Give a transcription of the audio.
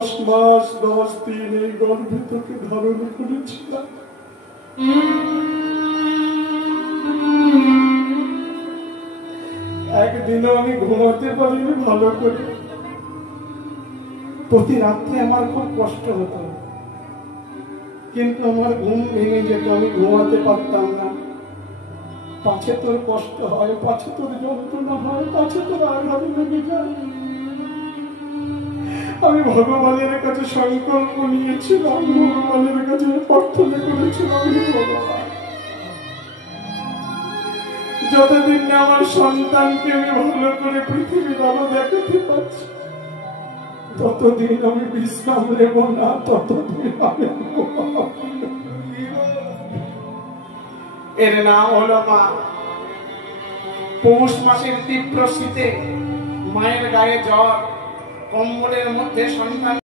মাস 10 দিন এই গর্ভে তোকে ধারণ করেছিলাম। একদিনও আমি ঘুমাতে পারিনি ভালো করে। প্রতি রাত্রে আমার খুব কষ্ট হতো, কিন্তু আমার ঘুম ভেঙে যেত, আমি ঘুমাতে পারতাম না। পাছে তোর কষ্ট হয়, পাছে তোর যন্ত্রণা হয়, পাছে তোর আঘাত লেগে যায়। আমি ভগবানের কাছে সংকল্প নিয়েছিলাম, ভগবানের কাছে প্রার্থনা করেছিলাম, ভগবান যতদিন না আমার সন্তানকে আমি ভালো করে পৃথিবীর আলো দেখাতে পারছি, ততদিন আমি বিশ্রাম নেব না, ততদিন আমি। এর নাম হলো মা। পৌষ মাসের তীব্র শীতে মায়ের গায়ে জ্বর, কম্বলের মধ্যে সন্তান